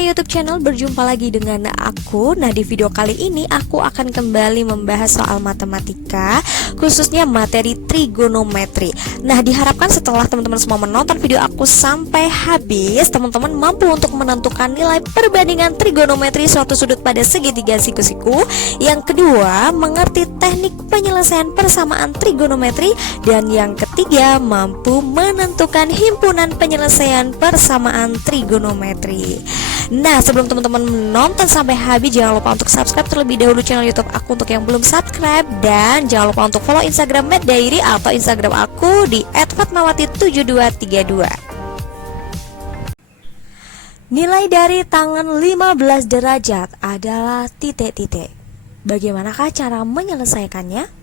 my YouTube channel, berjumpa lagi dengan aku. Nah, di video kali ini aku akan kembali membahas soal matematika, khususnya materi trigonometri. Nah, diharapkan setelah teman-teman semua menonton video aku sampai habis, teman-teman mampu untuk menentukan nilai perbandingan trigonometri suatu sudut pada segitiga siku-siku. Yang kedua, mengerti teknik penyelesaian persamaan trigonometri. Dan yang ketiga, mampu menentukan himpunan penyelesaian persamaan trigonometri. Nah, sebelum teman-teman menonton sampai habis, jangan lupa untuk subscribe terlebih dahulu channel YouTube aku untuk yang belum subscribe. Dan jangan lupa untuk follow Instagram Math Diary atau Instagram aku di @fatmawati7232. Nilai dari tangan 15 derajat adalah titik-titik. Bagaimanakah cara menyelesaikannya?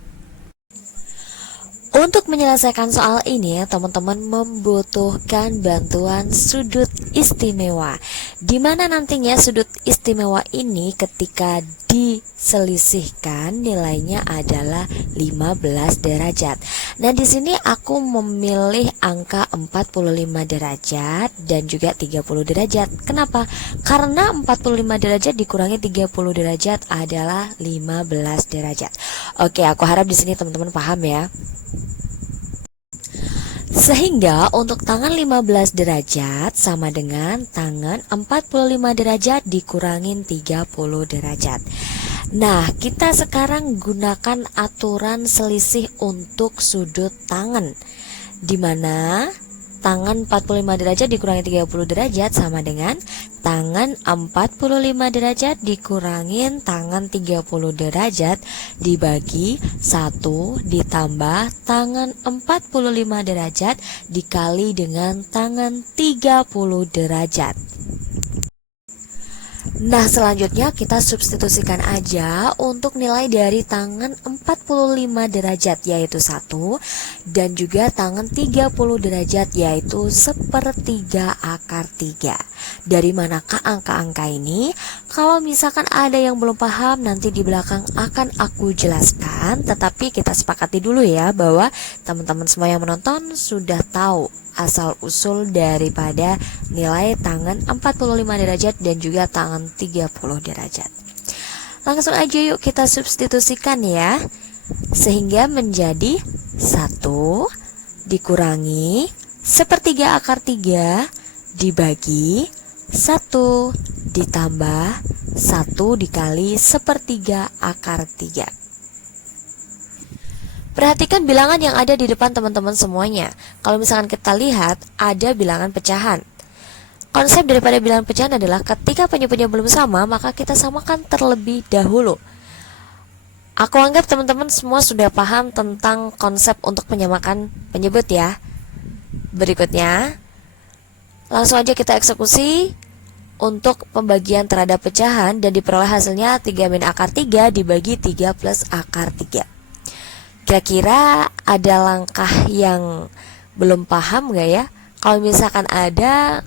Untuk menyelesaikan soal ini, teman-teman membutuhkan bantuan sudut istimewa, di mana nantinya sudut istimewa ini ketika diselisihkan nilainya adalah 15 derajat. Nah, di sini aku memilih angka 45 derajat dan juga 30 derajat. Kenapa? Karena 45 derajat dikurangi 30 derajat adalah 15 derajat. Oke, aku harap di sini teman-teman paham ya. Sehingga untuk tangan 15 derajat sama dengan tangan 45 derajat dikurangin 30 derajat. Nah, kita sekarang gunakan aturan selisih untuk sudut tangan, di mana tangan 45 derajat dikurangi 30 derajat sama dengan tangan 45 derajat dikurangin tangan 30 derajat dibagi 1 ditambah tangan 45 derajat dikali dengan tangan 30 derajat. Nah, selanjutnya kita substitusikan aja untuk nilai dari tangan 45 derajat yaitu 1 dan juga tangan 30 derajat yaitu 1/3 akar 3. Dari manakah angka-angka ini? Kalau misalkan ada yang belum paham, nanti di belakang akan aku jelaskan. Tetapi kita sepakati dulu ya bahwa teman-teman semua yang menonton sudah tahu asal-usul daripada nilai tangan 45 derajat dan juga tangan 30 derajat. Langsung aja yuk kita substitusikan ya. Sehingga menjadi 1 dikurangi 1/3 akar 3 dibagi 1 ditambah 1 dikali 1/3 akar 3. Perhatikan bilangan yang ada di depan teman-teman semuanya. Kalau misalkan kita lihat, ada bilangan pecahan. Konsep daripada bilangan pecahan adalah ketika penyebutnya belum sama, maka kita samakan terlebih dahulu. Aku anggap teman-teman semua sudah paham tentang konsep untuk menyamakan penyebut ya. Berikutnya, langsung aja kita eksekusi untuk pembagian terhadap pecahan dan diperoleh hasilnya 3 min akar 3 dibagi 3 plus akar 3. Kira-kira ada langkah yang belum paham gak ya? Kalau misalkan ada,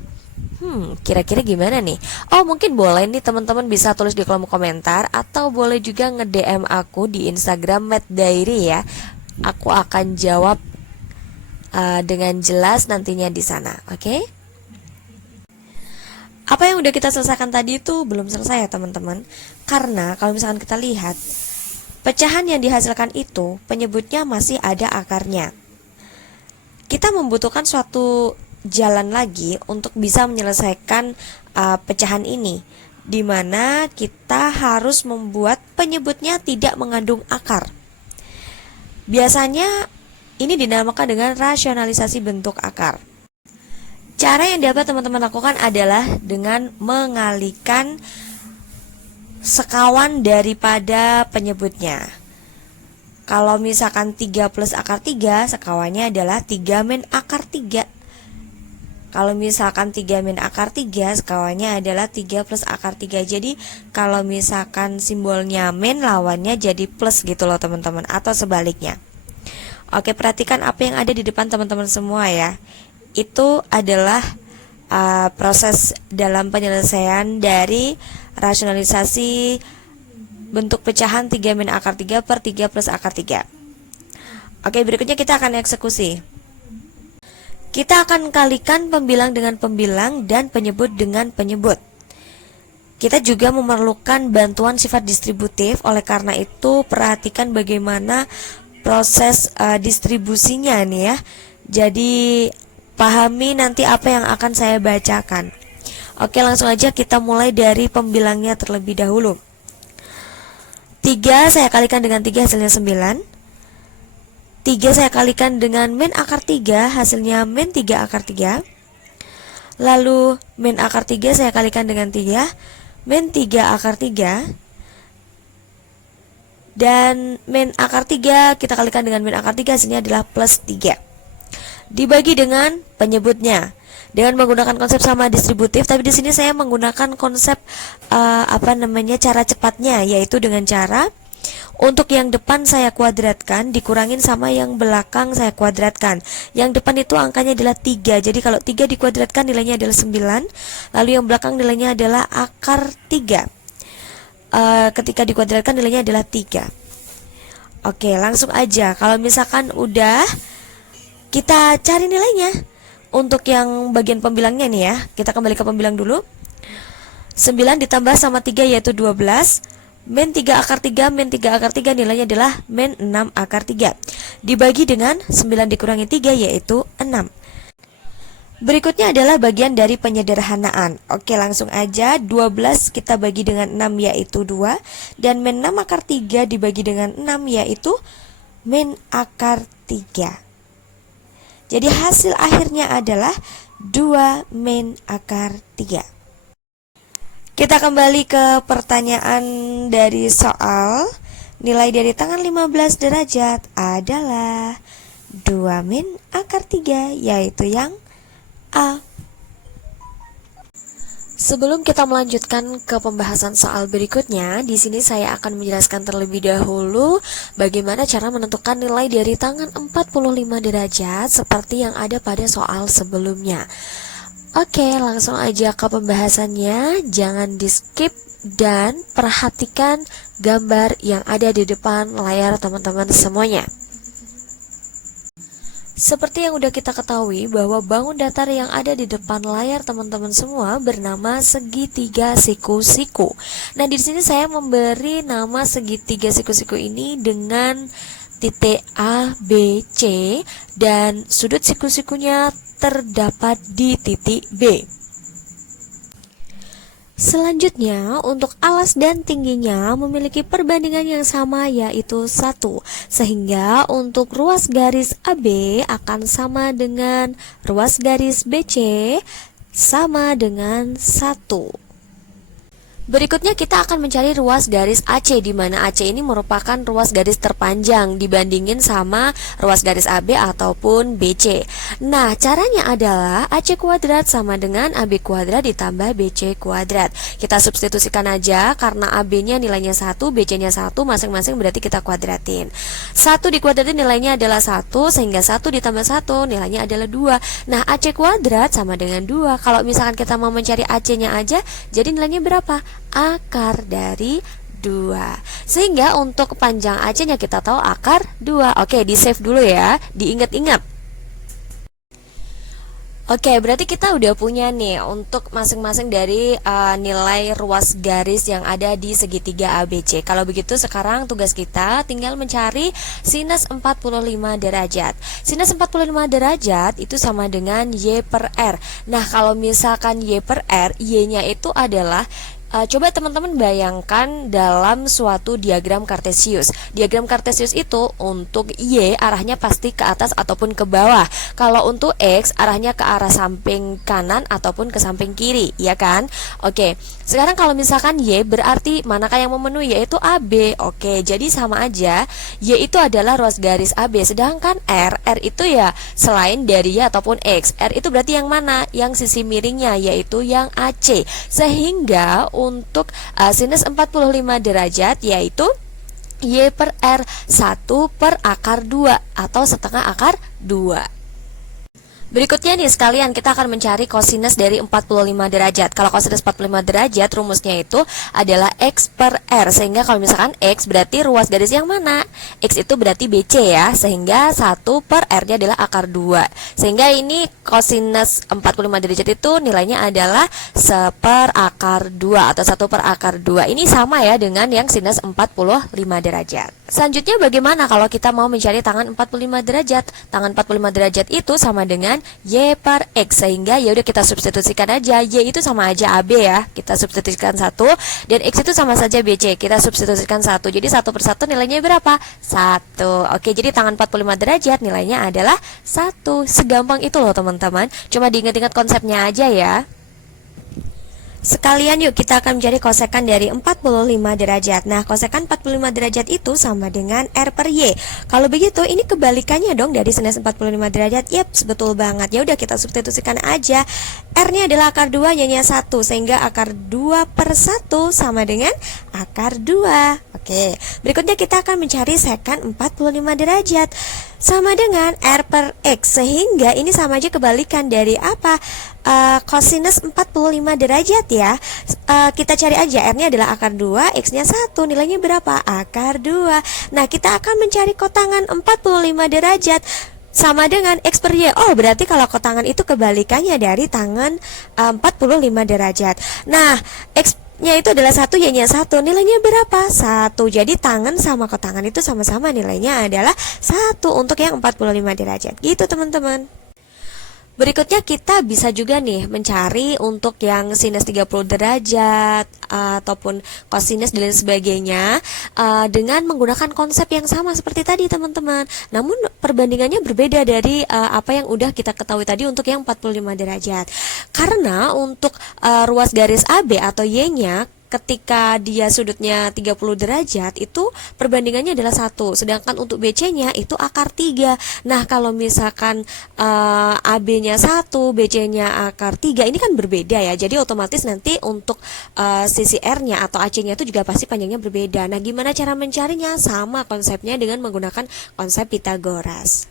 kira-kira gimana nih? Oh, mungkin boleh nih teman-teman bisa tulis di kolom komentar atau boleh juga nge-DM aku di Instagram Math Diary ya. Aku akan jawab dengan jelas nantinya di sana, oke? Apa yang udah kita selesaikan tadi itu belum selesai ya teman-teman. Karena kalau misalkan kita lihat, pecahan yang dihasilkan itu penyebutnya masih ada akarnya. Kita membutuhkan suatu jalan lagi untuk bisa menyelesaikan pecahan ini, di mana kita harus membuat penyebutnya tidak mengandung akar. Biasanya ini dinamakan dengan rasionalisasi bentuk akar. Cara yang dapat teman-teman lakukan adalah dengan mengalihkan sekawan daripada penyebutnya. Kalau misalkan 3 plus akar 3, sekawannya adalah 3 min akar 3. Kalau misalkan 3 min akar 3, sekawannya adalah 3 plus akar 3. Jadi kalau misalkan simbolnya min, lawannya jadi plus gitu loh teman-teman, atau sebaliknya. Oke, perhatikan apa yang ada di depan teman-teman semua ya. Itu adalah proses dalam penyelesaian dari rasionalisasi bentuk pecahan 3 min akar 3 per 3 plus akar 3. Oke, berikutnya kita akan eksekusi. Kita akan kalikan pembilang dengan pembilang dan penyebut dengan penyebut. kita juga memerlukan bantuan sifat distributif. Oleh karena itu perhatikan bagaimana proses distribusinya nih ya. Jadi pahami nanti apa yang akan saya bacakan. Oke, langsung aja kita mulai dari pembilangnya terlebih dahulu. 3 saya kalikan dengan 3 hasilnya 9. 3 saya kalikan dengan min akar 3 hasilnya min 3 akar 3. Lalu min akar 3 saya kalikan dengan 3, min 3 akar 3. Dan min akar 3 kita kalikan dengan min akar 3 hasilnya adalah plus 3. Dibagi dengan penyebutnya dengan menggunakan konsep sama distributif, tapi di sini saya menggunakan konsep cara cepatnya, yaitu dengan cara untuk yang depan saya kuadratkan dikurangin sama yang belakang saya kuadratkan. Yang depan itu angkanya adalah 3. Jadi kalau 3 dikuadratkan nilainya adalah 9. Lalu yang belakang nilainya adalah akar 3. Ketika dikuadratkan nilainya adalah 3. Oke, langsung aja. Kalau misalkan udah, kita cari nilainya. Untuk yang bagian pembilangnya nih ya, kita kembali ke pembilang dulu. 9 ditambah sama 3 yaitu 12. Min 3 akar 3, min 3 akar 3 nilainya adalah min 6 akar 3. Dibagi dengan 9 dikurangi 3 yaitu 6. Berikutnya adalah bagian dari penyederhanaan. Oke, langsung aja. 12 kita bagi dengan 6 yaitu 2. Dan min 6 akar 3 dibagi dengan 6 yaitu min akar 3. Jadi hasil akhirnya adalah 2 min akar 3. Kita kembali ke pertanyaan dari soal. Nilai dari tangan 15 derajat adalah 2 min akar 3, yaitu yang A. Sebelum kita melanjutkan ke pembahasan soal berikutnya, di sini saya akan menjelaskan terlebih dahulu bagaimana cara menentukan nilai dari tangan 45 derajat seperti yang ada pada soal sebelumnya. Oke, langsung aja ke pembahasannya. Jangan di skip dan perhatikan gambar yang ada di depan layar teman-teman semuanya. Seperti yang udah kita ketahui bahwa bangun datar yang ada di depan layar teman-teman semua bernama segitiga siku-siku. Nah, di sini saya memberi nama segitiga siku-siku ini dengan titik A, B, C dan sudut siku-sikunya terdapat di titik B. Selanjutnya, untuk alas dan tingginya memiliki perbandingan yang sama yaitu 1. Sehingga untuk ruas garis AB akan sama dengan ruas garis BC sama dengan 1. Berikutnya kita akan mencari ruas garis AC, di mana AC ini merupakan ruas garis terpanjang dibandingin sama ruas garis AB ataupun BC. Nah, caranya adalah AC kuadrat sama dengan AB kuadrat ditambah BC kuadrat. Kita substitusikan aja, karena AB-nya nilainya 1, BC-nya 1, masing-masing berarti kita kuadratin. 1 dikuadratin nilainya adalah 1, sehingga 1 ditambah 1 nilainya adalah 2. Nah, AC kuadrat sama dengan 2. Kalau misalkan kita mau mencari AC-nya aja, jadi nilainya berapa? Akar dari 2. Sehingga untuk panjang AC-nya kita tahu akar 2. Oke, di save dulu ya, diingat-ingat. Oke, berarti kita udah punya nih untuk masing-masing dari nilai ruas garis yang ada di segitiga ABC. Kalau begitu sekarang tugas kita tinggal mencari sinus 45 derajat. Sinus 45 derajat itu sama dengan Y per R. Nah, kalau misalkan Y per R, Y-nya itu adalah coba teman-teman bayangkan dalam suatu diagram kartesius. Diagram kartesius itu untuk Y arahnya pasti ke atas ataupun ke bawah. Kalau untuk X arahnya ke arah samping kanan ataupun ke samping kiri, ya kan? Oke, sekarang kalau misalkan Y berarti manakah yang memenuhi, yaitu AB. Oke, jadi sama aja, Y itu adalah ruas garis AB. Sedangkan R itu ya selain dari Y ataupun X. R itu berarti yang mana? Yang sisi miringnya, yaitu yang AC. Sehingga untuk sinus 45 derajat yaitu Y per R 1 per akar 2 atau setengah akar 2. Berikutnya nih sekalian kita akan mencari kosinus dari 45 derajat. Kalau kosinus 45 derajat rumusnya itu adalah X per R. Sehingga kalau misalkan X berarti ruas garis yang mana? X itu berarti BC ya. Sehingga 1 per R-nya adalah akar 2. Sehingga ini kosinus 45 derajat itu nilainya adalah 1 per akar 2 atau 1 per akar 2. Ini sama ya dengan yang sinus 45 derajat. Selanjutnya bagaimana kalau kita mau mencari tangan 45 derajat? Tangan 45 derajat itu sama dengan Y per X, sehingga ya udah kita substitusikan aja. Y itu sama aja AB ya, kita substitusikan 1, dan X itu sama saja BC, kita substitusikan 1. Jadi 1 per 1 nilainya berapa? 1. Oke, jadi tangan 45 derajat nilainya adalah 1. Segampang itu loh teman-teman. Cuma diingat-ingat konsepnya aja ya. Sekalian yuk kita akan mencari kosekan dari 45 derajat. Nah, kosekan 45 derajat itu sama dengan R per Y. Kalau begitu, ini kebalikannya dong dari sinus 45 derajat. Yap, betul banget. Ya udah kita substitusikan aja. R-nya adalah akar 2, Y-nya 1, sehingga akar 2 per 1 sama dengan akar 2. Oke, berikutnya kita akan mencari sekan 45 derajat. Sama dengan R per X, sehingga ini sama aja kebalikan dari apa? Kosinus 45 derajat ya. Kita cari aja, R-nya adalah akar 2, X-nya 1, nilainya berapa? Akar 2. Nah, kita akan mencari kotangan 45 derajat sama dengan X per Y. Oh, berarti kalau kotangan itu kebalikannya dari tangan 45 derajat. Nah, X-nya itu adalah 1, Y-nya 1, nilainya berapa? 1. Jadi tangan sama kotangan itu sama-sama nilainya adalah 1 untuk yang 45 derajat. Gitu teman-teman. Berikutnya kita bisa juga nih mencari untuk yang sinus 30 derajat ataupun kosinus dan lain sebagainya dengan menggunakan konsep yang sama seperti tadi teman-teman. Namun perbandingannya berbeda dari apa yang udah kita ketahui tadi untuk yang 45 derajat. Karena untuk ruas garis AB atau Y-nya ketika dia sudutnya 30 derajat itu perbandingannya adalah 1, sedangkan untuk BC-nya itu akar 3. Nah, kalau misalkan AB-nya 1, BC-nya akar 3, ini kan berbeda ya. Jadi otomatis nanti untuk sisi R-nya atau AC-nya itu juga pasti panjangnya berbeda. Nah, gimana cara mencarinya? Sama konsepnya dengan menggunakan konsep Pitagoras.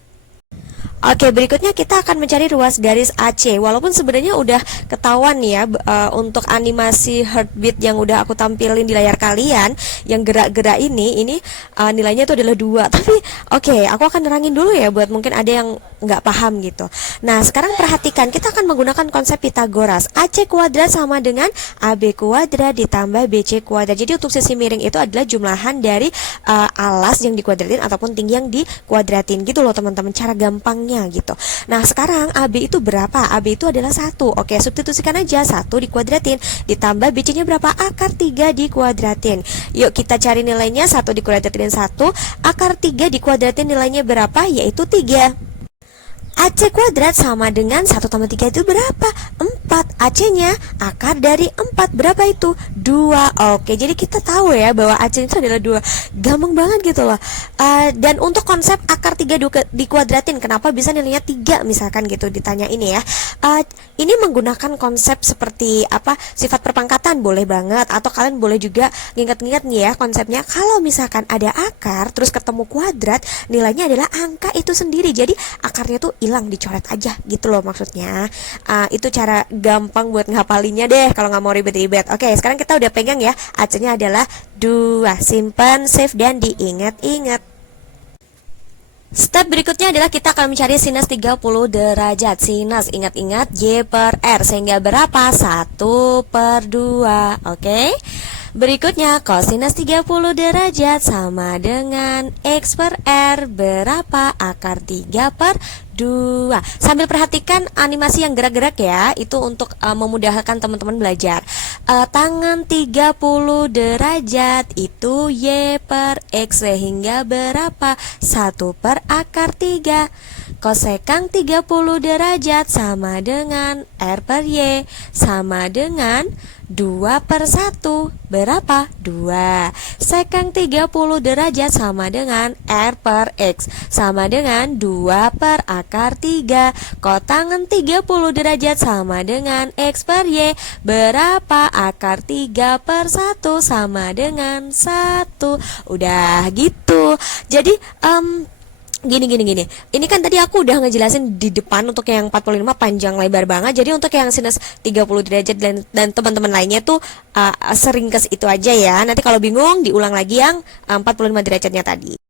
Oke, berikutnya kita akan mencari ruas garis AC. Walaupun sebenarnya udah ketahuan nih ya untuk animasi heartbeat yang udah aku tampilin di layar kalian, yang gerak-gerak ini nilainya itu adalah 2. Tapi oke, aku akan nerangin dulu ya buat mungkin ada yang nggak paham gitu. Nah, sekarang perhatikan, kita akan menggunakan konsep Pitagoras. AC kuadrat sama dengan AB kuadrat ditambah BC kuadrat. Jadi untuk sisi miring itu adalah jumlahan dari alas yang dikuadratin ataupun tinggi yang dikuadratin gitu loh teman-teman, cara gampangnya gitu. Nah, sekarang AB itu berapa? AB itu adalah 1. Oke, substitusikan aja, 1 dikuadratin ditambah BC-nya berapa? Akar 3 dikuadratin. Yuk kita cari nilainya, 1 dikuadratin 1, akar 3 dikuadratin nilainya berapa? Yaitu 3. AC kuadrat sama dengan 1 tambah 3 itu berapa? 4. AC-nya akar dari 4 berapa itu? 2. Oke, jadi kita tahu ya bahwa AC itu adalah 2. Gampang banget gitu loh. Dan untuk konsep akar 3 dikuadratin, kenapa bisa nilainya 3 misalkan gitu ditanya ini ya. Ini menggunakan konsep seperti apa? Sifat perpangkatan boleh banget, atau kalian boleh juga nginget-nginget nih ya konsepnya. Kalau misalkan ada akar terus ketemu kuadrat, nilainya adalah angka itu sendiri. Jadi akarnya tuh hilang, dicoret aja gitu loh maksudnya. Itu cara gampang buat ngapalinnya deh kalau nggak mau ribet-ribet. Oke, sekarang kita udah pegang ya, AC-nya adalah 2. Simpan, save, dan diingat-ingat. Step berikutnya adalah kita akan mencari sinus 30 derajat. Sinus, ingat-ingat, Y per R, sehingga berapa? 1 per 2. Oke. Berikutnya, kosinus 30 derajat sama dengan X per R berapa? Akar 3 per 2. Sambil perhatikan animasi yang gerak-gerak ya, itu untuk memudahkan teman-teman belajar. Tangan 30 derajat itu Y per X, sehingga berapa? 1 per akar 3. Kosekang 30 derajat sama dengan R per Y sama dengan 2 per 1 berapa? 2. Sekang 30 derajat sama dengan R per X sama dengan 2 per akar 3. Kotangan 30 derajat sama dengan X per Y berapa? Akar 3 per 1 sama dengan 1. Udah gitu. Jadi Gini. Ini kan tadi aku udah ngejelasin di depan untuk yang 45 panjang lebar banget. Jadi untuk yang sinus 30 derajat dan teman-teman lainnya tuh sering ke itu aja ya. Nanti kalau bingung diulang lagi yang 45 derajatnya tadi.